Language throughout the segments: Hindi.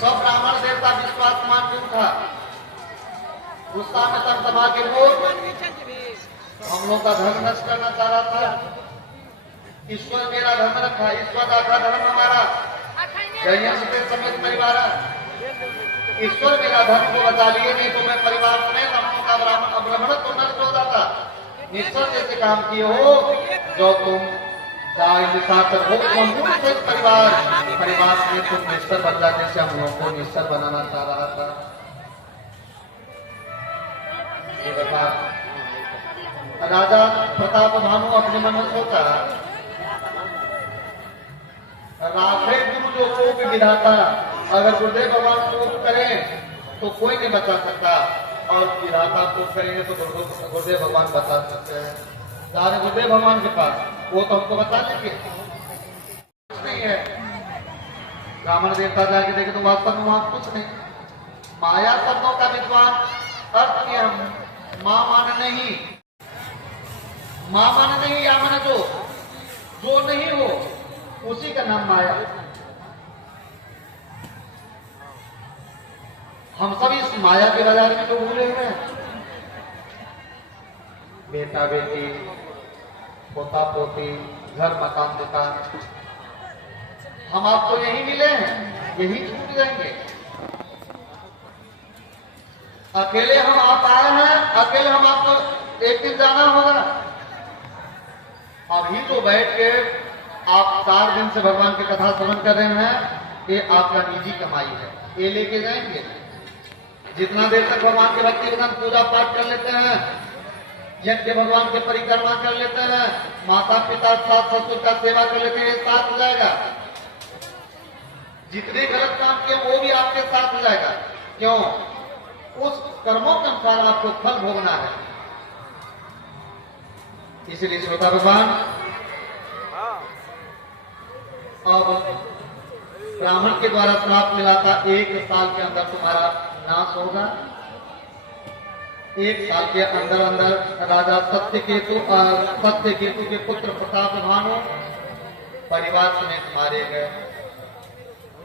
सब ब्राह्मण देवता विश्वासमान क्यों था? गुस्सा में तमतमा के बोल हम लोग का धर्म नष्ट करना चाह रहा था। ईश्वर मेरा धर्म रखा, ईश्वर आखा धर्म हमारा, समेत परिवार। ईश्वर मेरा धर्म को बचा लिए, नहीं तो मैं परिवार समेत हम लोग का ब्राह्मण तो नष्ट हो जाता। निश्चय जैसे काम किए हो जो तुम परिवार में तुम निश्चर बन जाने से हम लोग को निश्चर बनाना चाह रहा था। ये बता राजा प्रताप भानु अपने मन में सोचा, राधे गुरु जो कोप विधाता, अगर गुरुदेव भगवान कोप करें तो कोई नहीं बचा सकता, और विधाता कोप करेंगे तो गुरुदेव भगवान बचा सकते हैं। जा रहे गुरुदेव भगवान के पास, वो तो हमको बता देंगे। कुछ नहीं है, ब्राह्मण देवता जाके देखे तो वास्तव में वहां कुछ नहीं। माया शब्दों का विद्वान अर्थ किया हम मां मान नहीं, मां मान नहीं, या माने जो नहीं हो उसी का नाम माया। हम सब इस माया के बाजार में तो भूले हुए हैं। बेटा बेटी, पोता पोती, घर मकान दुकान, हम आपको यही मिले हैं, यही छूट जाएंगे। अकेले हम आप आए हैं, अकेले हम आपको एक दिन जाना होगा। अभी तो बैठ के आप 4 दिन से भगवान की कथा श्रवण कर रहे हैं, ये आपका निजी कमाई है, ये लेके जाएंगे। जितना देर तक भगवान के भक्ति विधान पूजा पाठ कर लेते हैं, यज्ञ भगवान के परिक्रमा कर लेते हैं, माता पिता सास ससुर का सेवा कर लेते हैं, ये साथ हो जाएगा। जितने गलत काम किए वो भी आपके साथ हो जाएगा। क्यों? उस कर्मों के अनुसार आपको फल भोगना है। इसलिए श्रोता भगवान, अब ब्राह्मण के द्वारा श्राप मिला था 1 साल के अंदर तुम्हारा नाश होगा। 1 साल के अंदर अंदर राजा सत्यकेतु के पुत्र प्रताप भानु परिवार समेत मारे गए।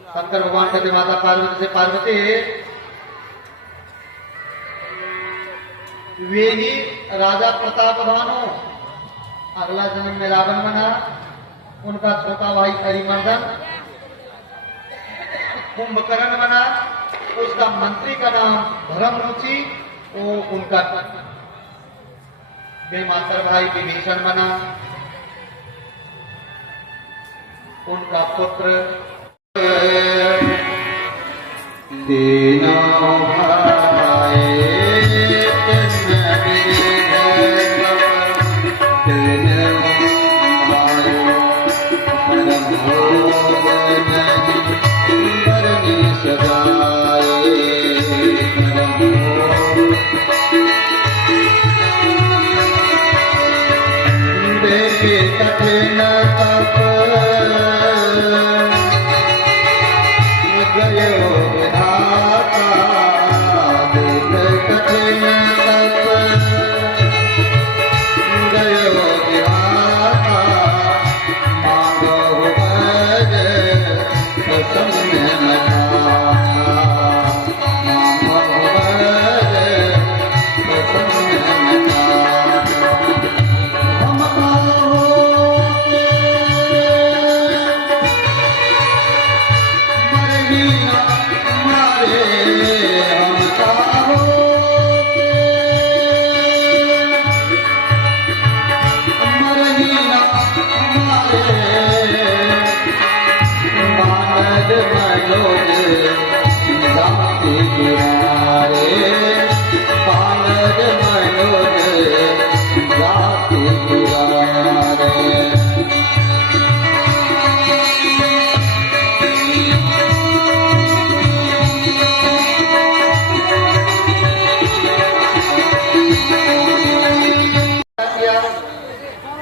शंकर भगवान कहते माता पार्वती से, पार्वती वे ही राजा प्रताप भानु अगला जन्म में रावण बना, उनका छोटा भाई हरिमर्दन कुंभकर्ण बना, उसका मंत्री का नाम धर्मरुचि, वो उनका बेमातर भाई विभीषण बना, उनका पुत्र तीनों भाई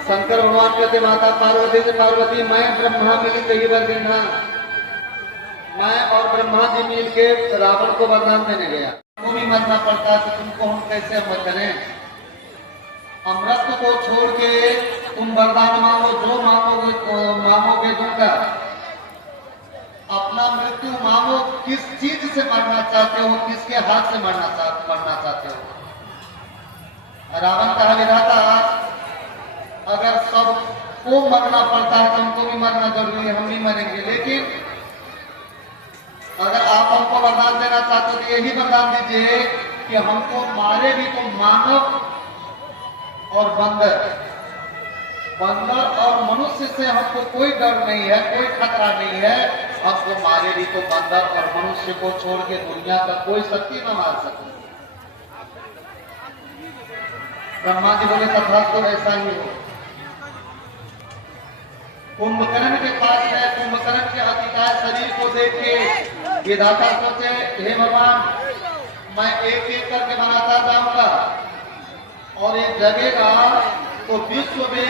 शंकर भगवान कहते माता पार्वती से, पार्वती मैं ब्रह्मा मिलित ही वरदिना, मैं और ब्रह्मा जी मिल के रावण को वरदान देने गया। तुमको भी मरना पड़ता तो तुमको हम कैसे अमर करें? अमृत को छोड़ के तुम वरदान मांगो, जो मांगोगे दूंगा। अपना मृत्यु मांगो किस चीज से मरना चाहते हो, किसके हाथ से मरना चाहते हो। रावण कहा विधाता अगर सबको मरना पड़ता है तो हमको भी मरना जरूरी है, हम भी मरेंगे, लेकिन अगर आप हमको वरदान देना चाहते हो तो यही वरदान दीजिए कि हमको मारे भी तो मानव और बंदर और मनुष्य से हमको कोई डर नहीं है, कोई खतरा नहीं है। हमको मारे भी तो बंदर और मनुष्य को छोड़ के दुनिया का कोई शक्ति न मार सके। ब्रह्मा जी बोले तथास्तु ऐसा ही हो। कुंभकर्ण के पास है, कुंभकर्ण के अतिकाय शरीर को देखे विधाता सोचे हे भगवान मैं एक एक करके बनाता जाऊंगा और ये जगेगा तो विश्व में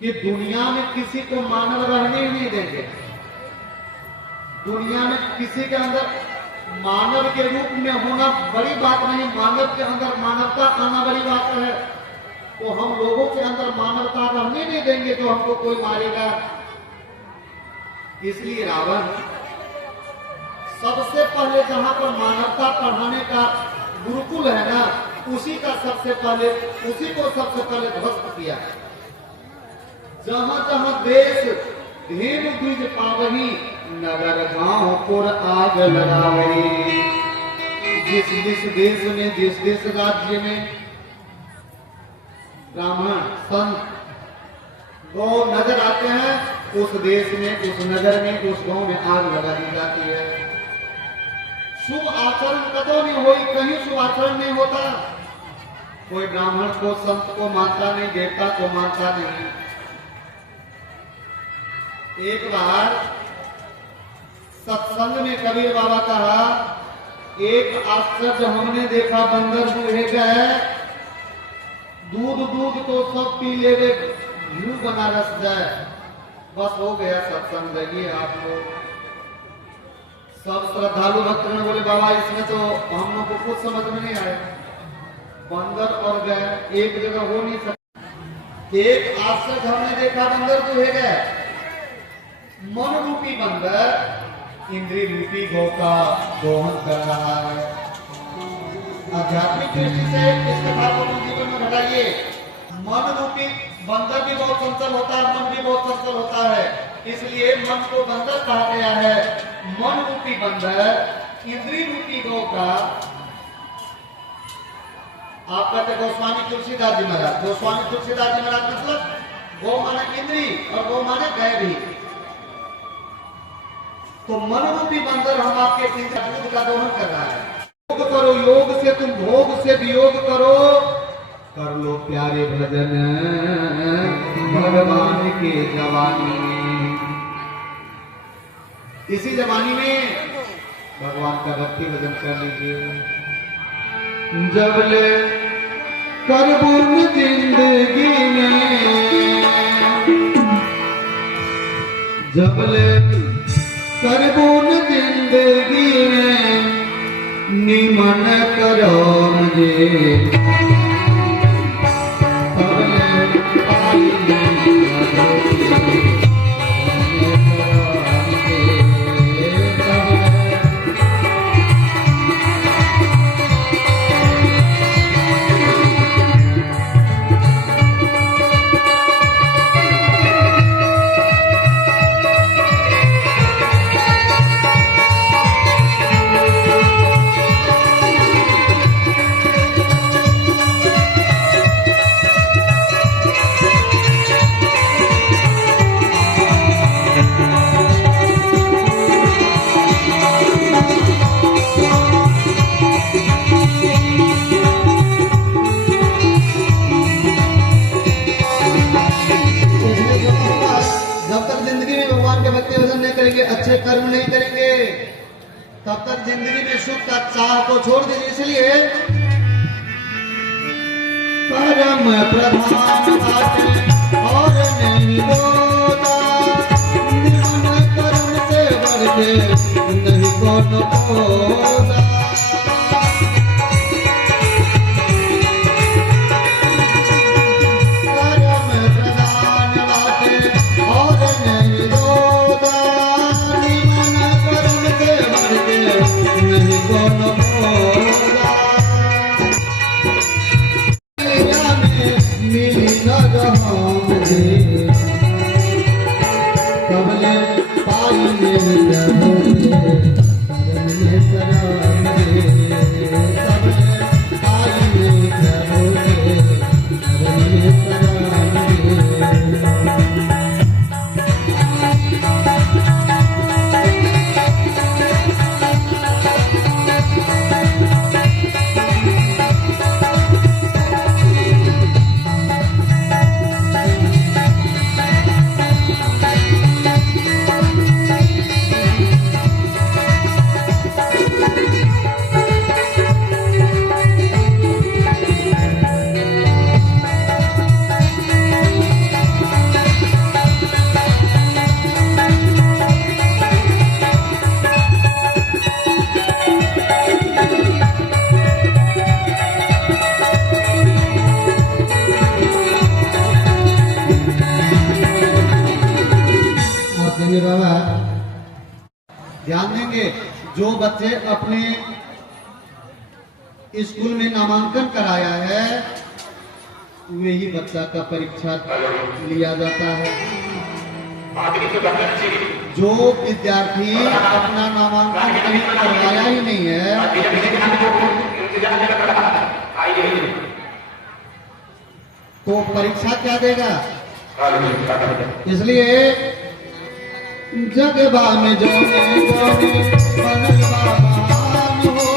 कि दुनिया में किसी को मानव रहने ही नहीं देंगे। दुनिया में किसी के अंदर मानव के रूप में होना बड़ी बात नहीं, मानव के अंदर मानवता आना बड़ी बात है। तो हम लोगों के अंदर मानवता रहने नहीं देंगे जो हमको कोई मारेगा। इसलिए रावण सबसे पहले जहां पर मानवता पढ़ाने का गुरुकुल है ना, उसी को सबसे पहले ध्वस्त किया। जहां जहां देश धेनु द्विज पावही नगर गांव पुर आग लगावही। जिस देश में जिस देश राज्य में ब्राह्मण संत गौ नजर आते हैं उस देश में, उस नगर में, उस गांव में आग लगा दी जाती है। शुभ आचरण कदों नहीं हुई, कहीं शुभ आचरण नहीं होता। कोई ब्राह्मण को संत को मानता नहीं, देवता को मानता नहीं। एक बार सत्संग में कबीर बाबा कहा एक आश्चर्य हमने देखा, बंदर दूहे गए दूध तो सब पी ले गए, घी बनारस जाए, बस हो गया सत्संग। देखिए आप लोग सब श्रद्धालु भक्त ने बोले बाबा इसमें तो हम लोग को कुछ समझ में नहीं आया, बंदर और गए एक जगह हो नहीं सकता। एक आश्चर्य हमने देखा, बंदर दूहे गए। मन रूपी बंदर इंद्रिय रूपी गौ का दोहन कर रहा है। आध्यात्मिक दृष्टि से इस कथा को जीवन में घटाइए। मन रूपी बंदर भी बहुत चंचल होता है, मन भी बहुत चंचल होता है, इसलिए मन को बंदर कहा गया है। मन रूपी बंदर इंद्रिय रूपी गौ का, आप कहते गोस्वामी तुलसीदास जी महाराज, गोस्वामी तुलसीदास जी महाराज मतलब गौ माने इंद्रिय और गौ माने गाय भी। तो मन रूपी बंदर हम आपके इंद्रिय का दोहन कर रहा है। योग करो, योग से तुम भोग से वियोग करो, कर लो प्यारे भजन भगवान के जवानी में। इसी जवानी में भगवान का भक्ति भजन कर लीजिए। जबले करबुन जिंदगी में, जबले करबुन जिंदगी में निमन करो मुझे, अच्छे कर्म नहीं करेंगे तब तक जिंदगी में सुख का चाह को छोड़ दीजिए। इसलिए परम प्रधान और नहीं होता, निर्मल कर्म से बढ़ के नहीं कौन होता। परम प्रधान और नहीं होता, बाबा ध्यान देंगे, जो बच्चे अपने स्कूल में नामांकन कराया है वही बच्चा का परीक्षा लिया जाता है। जो विद्यार्थी अपना नामांकन कहीं करवाया ही नहीं है तो परीक्षा क्या देगा? इसलिए जगबा में जोने जोने बनल महान हो,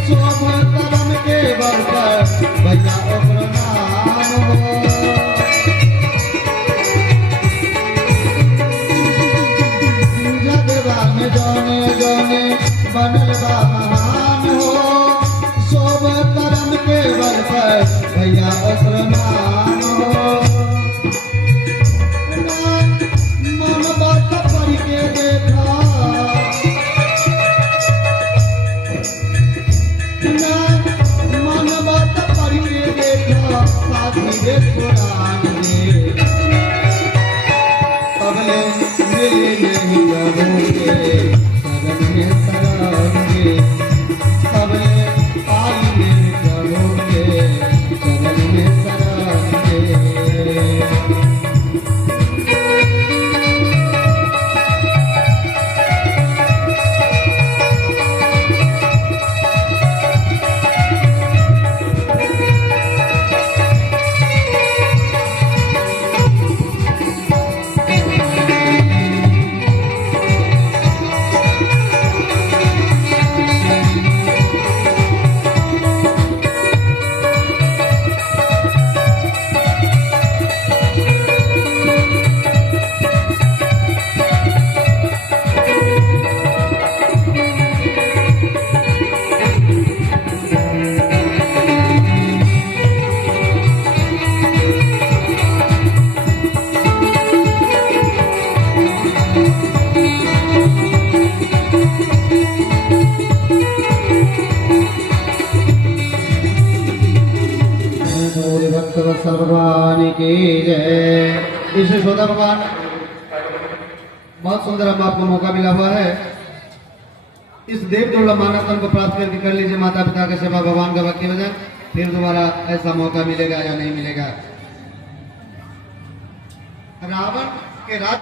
शोभ करम के बल पर भैया ओकर नाम हो। जगबा में जोने जोने बनल महान हो, शोभ करम के बल पर भैया ओकर नाम हो। सर्वानी की जय। इस यशोदा भगवान बहुत सुंदर, अब आपको मौका मिला हुआ है। इस देव दुर्लभ मानव तन को प्राप्त करके कर लीजिए माता पिता की सेवा, भगवान का भक्ति भजन। फिर दोबारा ऐसा मौका मिलेगा या नहीं मिलेगा। रावण के राज